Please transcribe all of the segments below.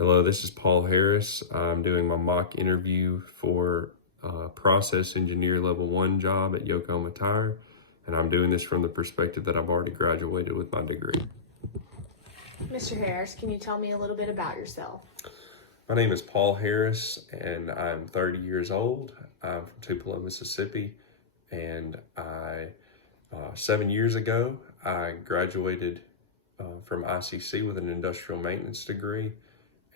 Hello, this is Paul Harris. I'm doing my mock interview for process engineer level 1 job at Yokohama Tire, and I'm doing this from the perspective that I've already graduated with my degree. Mr. Harris, can you tell me a little bit about yourself? My name is Paul Harris, and I'm 30 years old. I'm from Tupelo, Mississippi, and 7 years ago, I graduated from ICC with an industrial maintenance degree.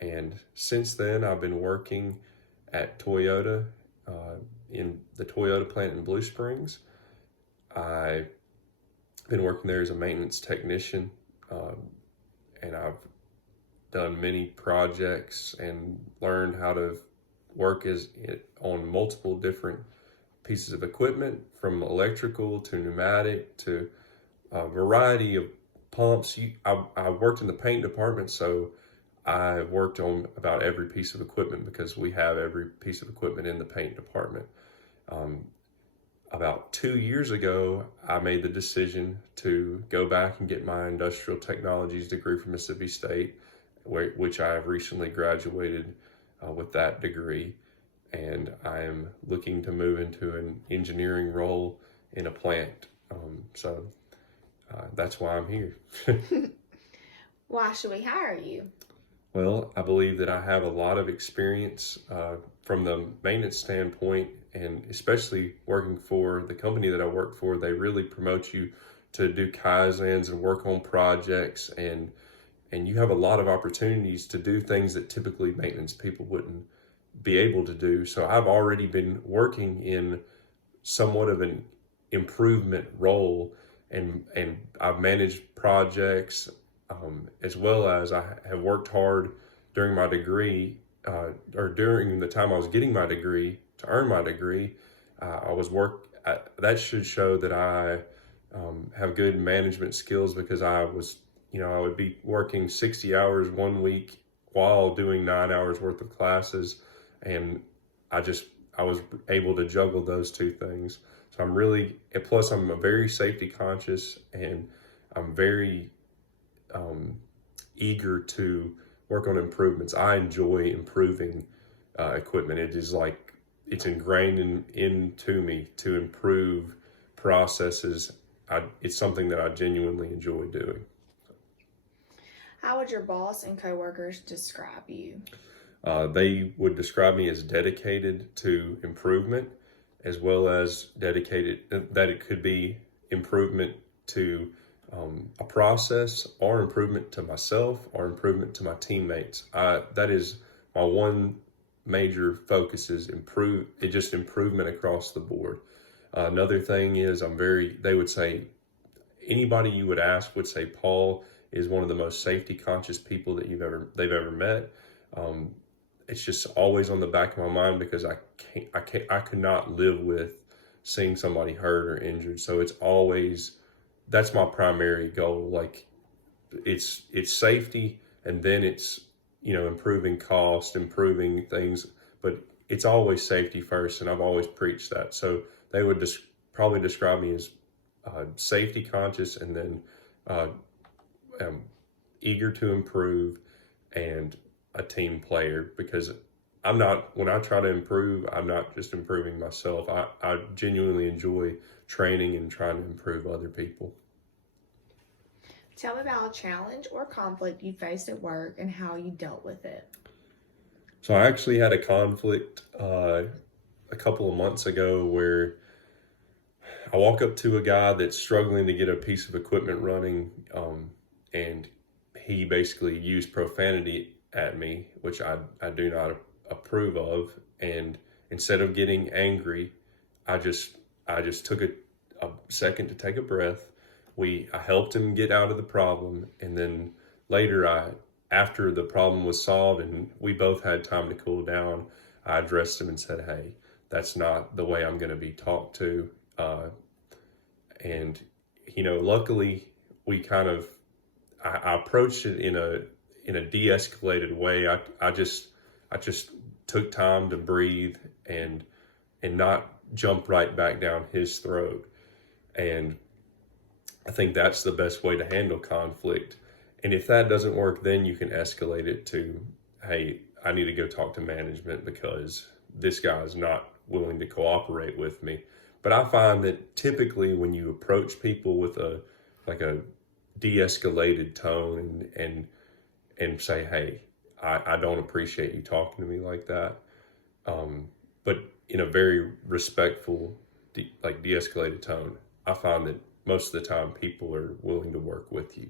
And since then, I've been working at Toyota in the Toyota plant in Blue Springs. I've been working there as a maintenance technician, and I've done many projects and learned how to work on multiple different pieces of equipment, from electrical to pneumatic to a variety of pumps. I worked in the paint department, so I worked on about every piece of equipment because we have every piece of equipment in the paint department. About 2 years ago, I made the decision to go back and get my industrial technologies degree from Mississippi State, which I have recently graduated with that degree. And I am looking to move into an engineering role in a plant. So that's why I'm here. Why should we hire you? Well, I believe that I have a lot of experience from the maintenance standpoint, and especially working for the company that I work for. They really promote you to do Kaizens and work on projects, and you have a lot of opportunities to do things that typically maintenance people wouldn't be able to do. So I've already been working in somewhat of an improvement role, and I've managed projects, as well as I have worked hard during my degree, or during the time I was getting my degree to earn my degree. That should show that I have good management skills, because I would be working 60 hours 1 week while doing 9 hours worth of classes, and I was able to juggle those two things. So plus I'm a very safety conscious, and I'm very eager to work on improvements. I enjoy improving equipment. It's ingrained into me to improve processes. It's something that I genuinely enjoy doing. How would your boss and coworkers describe you? They would describe me as dedicated to improvement, as well as dedicated that it could be improvement to a process, or improvement to myself, or improvement to my teammates. That is my one major focus, is improvement across the board. Another thing is they would say, anybody you would ask would say Paul is one of the most safety conscious people that they've ever met. It's just always on the back of my mind, because I could not live with seeing somebody hurt or injured. So that's my primary goal. Like, it's safety, and then it's, improving cost, improving things, but it's always safety first. And I've always preached that. So they would probably describe me as safety conscious, and then eager to improve, and a team player, because when I try to improve, I'm not just improving myself. I genuinely enjoy training and trying to improve other people. Tell me about a challenge or conflict you faced at work and how you dealt with it. So I actually had a conflict a couple of months ago, where I walk up to a guy that's struggling to get a piece of equipment running, and he basically used profanity at me, which I do not approve of. And instead of getting angry, I just took a second to take a breath. I helped him get out of the problem, and then later, after the problem was solved and we both had time to cool down, I addressed him and said, "Hey, that's not the way I'm going to be talked to." And luckily, I approached it in a de-escalated way. I just took time to breathe and not jump right back down his throat. And I think that's the best way to handle conflict. And if that doesn't work, then you can escalate it to, hey, I need to go talk to management because this guy is not willing to cooperate with me. But I find that typically when you approach people with a de-escalated tone and say, hey, I don't appreciate you talking to me like that, but in a very respectful, de-escalated tone, I find that most of the time people are willing to work with you.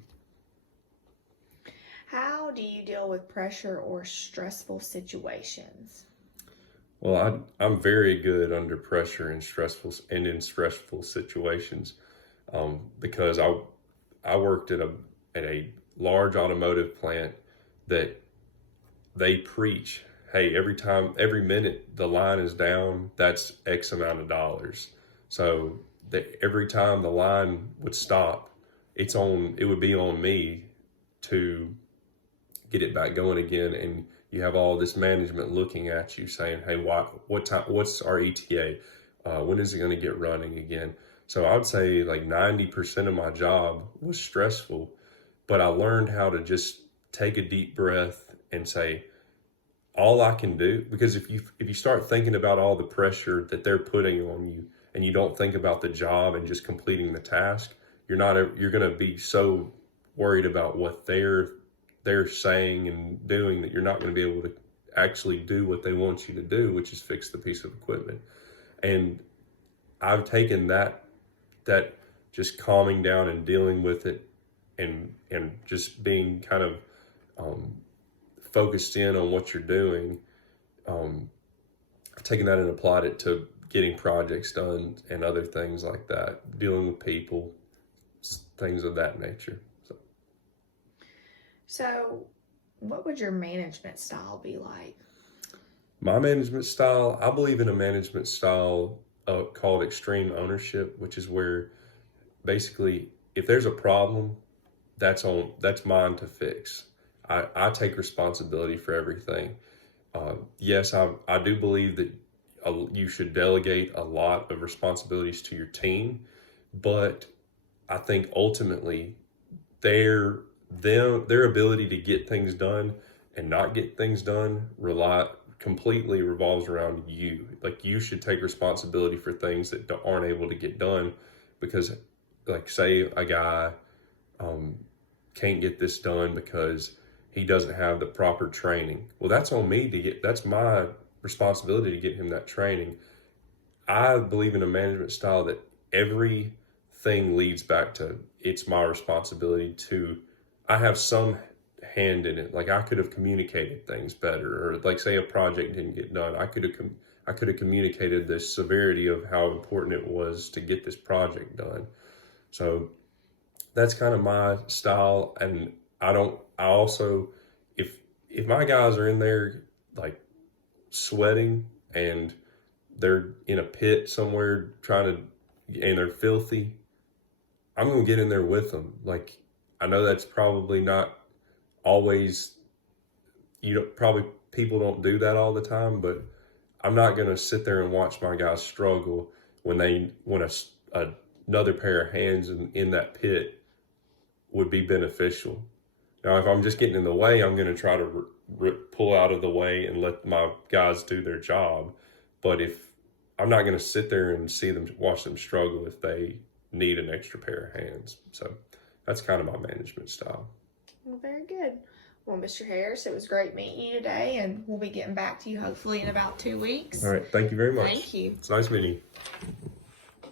How do you deal with pressure or stressful situations? Well, I'm very good under pressure and in stressful situations, because I worked at a large automotive plant that they preach, hey, every minute the line is down, that's X amount of dollars. So that every time the line would stop, it would be on me to get it back going again. And you have all this management looking at you saying, hey, what time, what's our ETA? When is it going to get running again? So I'd say like 90% of my job was stressful, but I learned how to just take a deep breath and say, all I can do, because if you start thinking about all the pressure that they're putting on you and you don't think about the job and just completing the task, you're going to be so worried about what they're saying and doing that you're not going to be able to actually do what they want you to do, which is fix the piece of equipment. And I've taken that just calming down and dealing with it and just being kind of focused in on what you're doing. I've taken that and applied it to getting projects done and other things like that, dealing with people, things of that nature. So, what would your management style be like? My management style, I believe in a management style called extreme ownership, which is where basically if there's a problem, that's mine to fix. I take responsibility for everything. Yes, I do believe that you should delegate a lot of responsibilities to your team, but I think ultimately their ability to get things done and not get things done completely revolves around you. Like you should take responsibility for things that aren't able to get done, because like say a guy can't get this done because he doesn't have the proper training. Well, that's on me that's my responsibility to get him that training. I believe in a management style that everything leads back to it's my responsibility I have some hand in it. Like I could have communicated things better, or like say a project didn't get done. I could have communicated the severity of how important it was to get this project done. So that's kind of my style. And I also, if my guys are in there like sweating and they're in a pit somewhere and they're filthy, I'm going to get in there with them. Like, I know that's probably not always, probably people don't do that all the time, but I'm not going to sit there and watch my guys struggle when another pair of hands in that pit would be beneficial. Now, if I'm just getting in the way, I'm going to try to pull out of the way and let my guys do their job. But if I'm not going to sit there and watch them struggle if they need an extra pair of hands. So that's kind of my management style. Well, very good. Well, Mr. Harris, it was great meeting you today, and we'll be getting back to you hopefully in about 2 weeks. All right. Thank you very much. Thank you. It's nice meeting you.